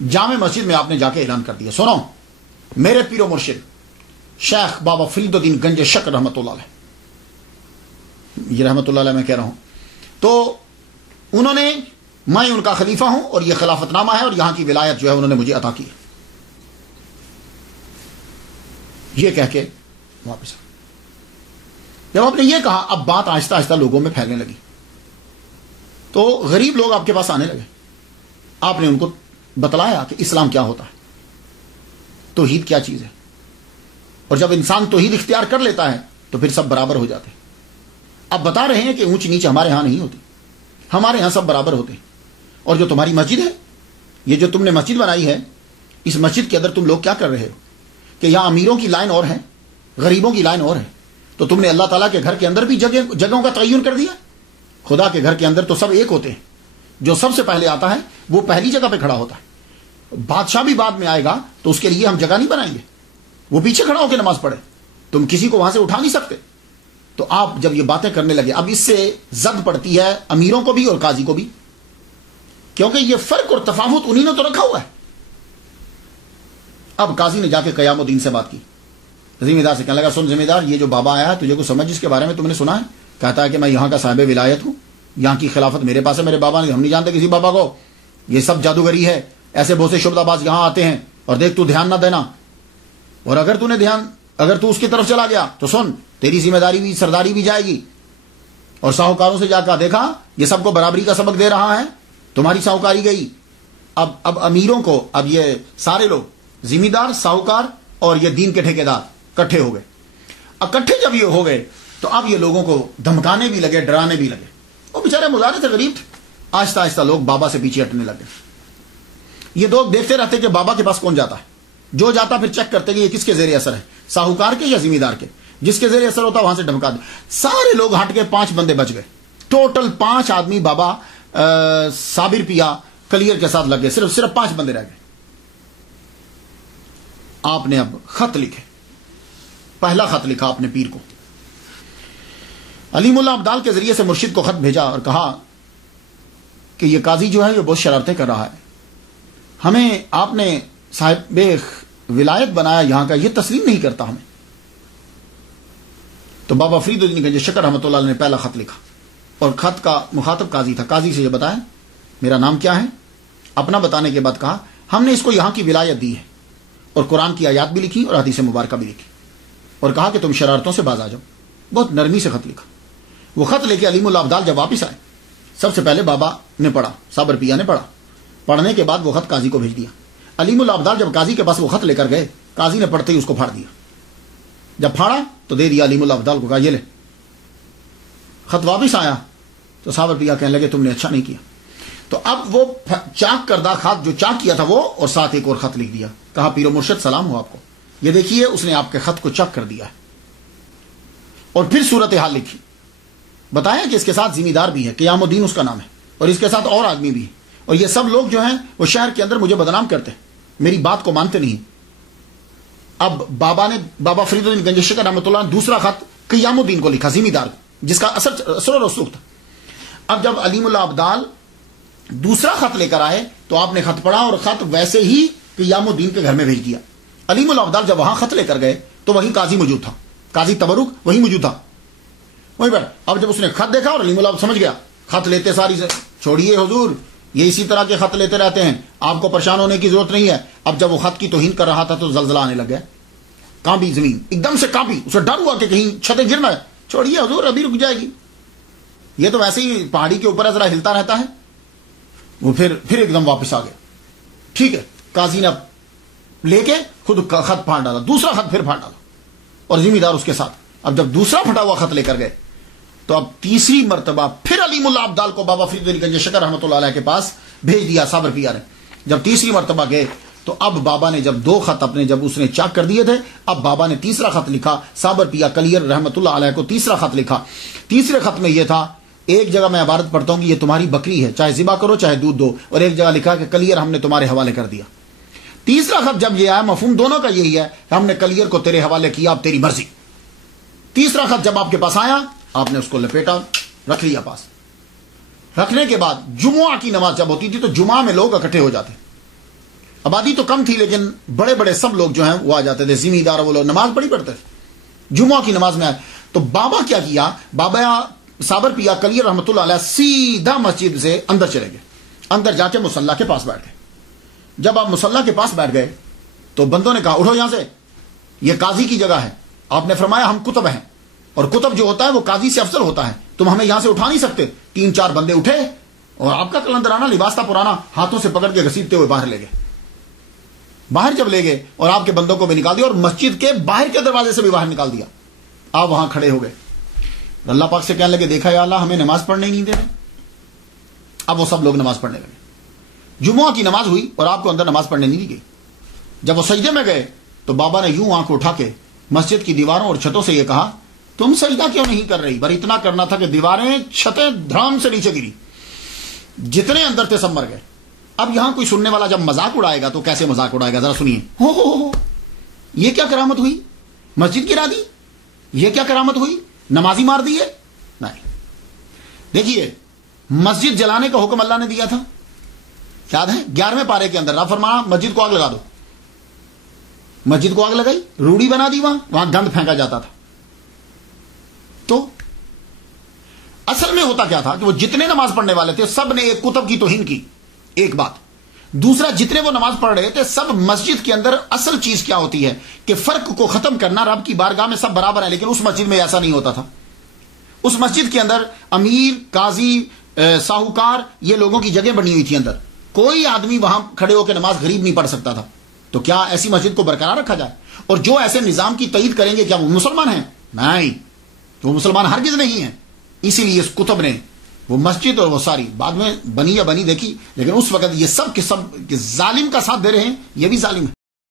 جامع مسجد میں آپ نے جا کے اعلان کر دیا، سنو میرے پیر و مرشد شیخ بابا فرید الدین گنج شکر رحمۃ اللہ علیہ، یہ رحمۃ اللہ علیہ میں کہہ رہا ہوں، تو انہوں نے، میں ان کا خلیفہ ہوں اور یہ خلافت نامہ ہے اور یہاں کی ولایت جو ہے انہوں نے مجھے عطا کی، یہ کہہ کے واپس آ۔ جب آپ نے یہ کہا اب بات آہستہ آہستہ لوگوں میں پھیلنے لگی، تو غریب لوگ آپ کے پاس آنے لگے، آپ نے ان کو بتلایا کہ اسلام کیا ہوتا ہے، توحید کیا چیز ہے، اور جب انسان توحید اختیار کر لیتا ہے تو پھر سب برابر ہو جاتے ہیں۔ اب بتا رہے ہیں کہ اونچ نیچ ہمارے ہاں نہیں ہوتی، ہمارے ہاں سب برابر ہوتے ہیں، اور جو تمہاری مسجد ہے، یہ جو تم نے مسجد بنائی ہے، اس مسجد کے اندر تم لوگ کیا کر رہے ہو کہ یہاں امیروں کی لائن اور ہے، غریبوں کی لائن اور ہے، تو تم نے اللہ تعالیٰ کے گھر کے اندر بھی جگہوں کا تعین کر دیا۔ خدا کے گھر کے اندر تو سب ایک ہوتے ہیں، جو سب سے پہلے آتا ہے وہ پہلی جگہ پہ کھڑا ہوتا ہے، بادشاہ بھی بعد میں آئے گا تو اس کے لیے ہم جگہ نہیں بنائیں گے، وہ پیچھے کھڑا ہو کے نماز پڑھے، تم کسی کو وہاں سے اٹھا نہیں سکتے۔ تو آپ جب یہ باتیں کرنے لگے، اب اس سے زد پڑتی ہے امیروں کو بھی اور قاضی کو بھی، کیونکہ یہ فرق اور تفاوت انہی نے تو رکھا ہوا ہے۔ اب قاضی نے جا کے قیام الدین سے بات کی، ذمہ دار سے کہنے لگا، سن ذمہ دار، یہ جو بابا آیا ہے تجھے کو سمجھ اس کے بارے میں تم نے سنا ہے؟ کہتا ہے کہ میں یہاں کا صاحب ولایت ہوں، یہاں کی خلافت میرے پاس ہے، میرے بابا نے، ہم نہیں جانتے کسی بابا کو، یہ سب جادوگری ہے، ایسے بہت سے شبدہ باز یہاں آتے ہیں، اور دیکھ تو دھیان نہ دینا، اور اگر تو اس کی طرف چلا گیا تو سن تیری ذمہ داری بھی، سرداری بھی جائے گی۔ اور ساہوکاروں سے جا کر دیکھا یہ سب کو برابری کا سبق دے رہا ہے، تمہاری ساہوکاری گئی۔ اب امیروں کو، اب یہ سارے لوگ ذمہ دار، ساہوکار اور یہ دین کے ٹھیکیدار اکٹھے ہو گئے۔ اکٹھے جب یہ ہو گئے تو اب یہ لوگوں کو دھمکانے بھی لگے، ڈرانے بھی لگے، وہ بیچارے مظاہرے تھے، غریب تھے، آہستہ آہستہ لوگ بابا سے پیچھے ہٹنے لگے۔ یہ لوگ دیکھتے رہتے کہ بابا کے پاس کون جاتا ہے، جو جاتا پھر چیک کرتے کہ یہ کس کے زیر اثر ہے، ساہوکار کے یا ذمہ دار کے، جس کے زیر اثر ہوتا وہاں سے دھمکا دے۔ سارے لوگ ہٹ کے 5 بندے بچ گئے، ٹوٹل 5 آدمی بابا صابر پیا کلیئر کے ساتھ لگ گئے، صرف 5 بندے رہ گئے۔ آپ نے اب خط لکھے، پہلا خط لکھا اپنے پیر کو، علیم اللہ ابدال کے ذریعے سے مرشد کو خط بھیجا اور کہا کہ یہ قاضی جو ہے یہ بہت شرارتیں کر رہا ہے، ہمیں آپ نے صاحب ولایت بنایا یہاں کا، یہ تسلیم نہیں کرتا ہمیں۔ تو بابا فرید الدین گنج شکر رحمۃ اللہ علیہ نے پہلا خط لکھا، اور خط کا مخاطب قاضی تھا۔ قاضی سے یہ بتایا میرا نام کیا ہے، اپنا بتانے کے بعد کہا ہم نے اس کو یہاں کی ولایت دی ہے، اور قرآن کی آیات بھی لکھی اور حدیث مبارکہ بھی لکھی، اور کہا کہ تم شرارتوں سے باز آ جاؤ۔ بہت نرمی سے خط لکھا۔ وہ خط لے کے علیم اللہ ابدال جب واپس آئے، سب سے پہلے بابا نے پڑھا، صابر پیا نے پڑھا، پڑھنے کے بعد وہ خط قاضی کو بھیج دیا۔ علیم اللہ ابدال جب قاضی کے پاس وہ خط لے کر گئے، قاضی نے پڑھتے ہی اس کو پھاڑ دیا۔ جب پھاڑا تو دے دیا علیم اللہ ابدال کو، کہا یہ لے۔ خط واپس آیا تو صابر پیا کہنے لگے تم نے اچھا نہیں کیا۔ تو اب وہ چاک کردہ خط جو چاک کیا تھا وہ، اور ساتھ ایک اور خط لکھ دیا، کہا پیر و مرشد سلام ہو آپ کو، یہ دیکھیے اس نے آپ کے خط کو چاک کر دیا ہے۔ اور پھر صورتحال لکھی، بتایا کہ اس کے ساتھ ذمہ دار بھی ہے، قیام الدین اس کا نام ہے، اور اس کے ساتھ اور آدمی بھی ہے، اور یہ سب لوگ جو ہیں وہ شہر کے اندر مجھے بدنام کرتے ہیں، میری بات کو مانتے نہیں۔ اب بابا فرید الدین گنج شکر رحمۃ اللہ نے دوسرا خط قیام الدین کو لکھا، ذمہ دار، جس کا اثر و رسوخ تھا۔ اب جب علیم اللہ ابدال دوسرا خط لے کر آئے تو آپ نے خط پڑھا، اور خط ویسے ہی قیام الدین کے گھر میں بھیج دیا۔ علیم اللہ ابدال جب وہاں خط لے کر گئے تو وہیں قاضی موجود تھا، قاضی تبرک وہیں موجود تھا، وہیں پر۔ اب جب اس نے خط دیکھا اور علیم اللہ سمجھ گیا، خط لیتے ساری سے چھوڑیے حضور، یہ اسی طرح کے خط لیتے رہتے ہیں، آپ کو پریشان ہونے کی ضرورت نہیں ہے۔ اب جب وہ خط کی توہین کر رہا تھا تو زلزلہ آنے لگ گیا، کانپی زمین، ایک دم سے کانپی، اسے ڈر ہوا کہ کہیں چھتیں گرنا ہے۔ چھوڑیے حضور ابھی رک جائے گی، یہ تو ویسے ہی پہاڑی کے اوپر ذرا ہلتا رہتا ہے۔ وہ پھر ایک دم واپس آ گیا۔ ٹھیک ہے، قاضی نے لے کے خود خط پھاڑ ڈالا، دوسرا خط پھر پھاڑ ڈالا، اور ذمہ دار اس کے ساتھ۔ اب جب دوسرا پھٹا ہوا خط لے کر گئے تو اب تیسری مرتبہ پھر علیم اللہ ابدال کو بابا فرید الدین گنج شکر رحمۃ اللہ علیہ کے پاس بھیج دیا صابر پیا نے۔ جب تیسری مرتبہ گئے تو اب بابا نے جب 2 خط اپنے جب اس نے چاک کر دیے تھے، اب بابا نے تیسرا خط لکھا، صابر پیا کلیئر رحمۃ اللہ علیہ کو تیسرا خط لکھا۔ تیسرے خط میں یہ تھا، ایک جگہ میں عبارت پڑھتا ہوں کہ یہ تمہاری بکری ہے، چاہے ذبح کرو چاہے دودھ دو، اور ایک جگہ لکھا کہ کلیئر ہم نے تمہارے حوالے کر دیا۔ تیسرا خط جب یہ آیا، مفہوم دونوں کا یہی ہے کہ ہم نے کلیئر کو تیرے حوالے کیا، اب تیری مرضی۔ تیسرا خط جب آپ کے پاس آیا، آپ نے اس کو لپیٹا، رکھ لیا پاس۔ رکھنے کے بعد جمعہ کی نماز جب ہوتی تھی تو جمعہ میں لوگ اکٹھے ہو جاتے، آبادی تو کم تھی لیکن بڑے بڑے سب لوگ جو ہیں وہ آ جاتے تھے، زمیندار وہ لوگ نماز بڑی پڑھتے تھے، جمعہ کی نماز میں آئے تو بابا کیا کیا، بابا صابر پیا کلی رحمۃ اللہ علیہ سیدھا مسجد سے اندر چلے گئے، اندر جا کے مصلی کے پاس بیٹھ گئے۔ جب آپ مصلی کے پاس بیٹھ گئے تو بندوں نے کہا اٹھو یہاں سے، یہ قاضی کی جگہ ہے، آپ نے فرمایا ہم کتب ہیں اور کتب جو ہوتا ہے وہ قاضی سے افضل ہوتا ہے، تم ہمیں یہاں سے اٹھا نہیں سکتے۔ 3-4 بندے اٹھے اور آپ کا کلندرانہ لباس تھا پرانا، ہاتھوں سے پکڑ کے گھسیٹتے ہوئے باہر لے گئے۔ باہر جب لے گئے اور آپ کے بندوں کو بھی نکال دیا اور مسجد کے باہر کے دروازے سے بھی باہر نکال دیا، آپ وہاں کھڑے ہو گئے، اللہ پاک سے کہنے لگے دیکھا یا اللہ ہمیں نماز پڑھنے ہی نہیں دے رہے۔ اب وہ سب لوگ نماز پڑھنے لگے، جمعہ کی نماز ہوئی اور آپ کو اندر نماز پڑھنے نہیں دی گئی۔ جب وہ سجدے میں گئے تو بابا نے یوں آنکھ اٹھا کے مسجد کی دیواروں اور چھتوں سے یہ کہا تم سجدہ کیوں نہیں کر رہی؟ پر اتنا کرنا تھا کہ دیواریں چھتیں دھڑام سے نیچے گری، جتنے اندر تھے سب مر گئے۔ اب یہاں کوئی سننے والا جب مذاق اڑائے گا تو کیسے مذاق اڑائے گا، ذرا سنیے۔ ہو یہ کیا کرامت ہوئی، مسجد گرا دی، یہ کیا کرامت ہوئی، نمازی مار دیے؟ نہیں، دیکھیے مسجد جلانے کا حکم اللہ نے دیا تھا، یاد ہے 11ویں پارے کے اندر رب فرمایا مسجد کو آگ لگا دو، مسجد کو آگ لگائی، روڑی بنا دی، وہاں گند پھینکا جاتا تھا۔ تو اصل میں ہوتا کیا تھا کہ وہ جتنے نماز پڑھنے والے تھے سب نے ایک کتب کی توہین کی، ایک بات۔ دوسرا، جتنے وہ نماز پڑھ رہے تھے سب مسجد کے اندر اصل چیز کیا ہوتی ہے کہ فرق کو ختم کرنا، رب کی بارگاہ میں سب برابر ہے، لیکن اس مسجد میں ایسا نہیں ہوتا تھا۔ اس مسجد کے اندر امیر، قاضی، ساہوکار، یہ لوگوں کی جگہ بنی ہوئی تھی اندر، کوئی آدمی وہاں کھڑے ہو کے نماز غریب نہیں پڑھ سکتا تھا۔ تو کیا ایسی مسجد کو برقرار رکھا جائے؟ اور جو ایسے نظام کی تائید کریں گے کیا وہ مسلمان ہیں؟ نہیں، وہ مسلمان ہرگز نہیں ہیں۔ اسی لیے اس کتب نے وہ مسجد اور وہ ساری بعد میں بنی یا بنی دیکھی، لیکن اس وقت یہ سب کے سب ظالم کا ساتھ دے رہے ہیں، یہ بھی ظالم ہے۔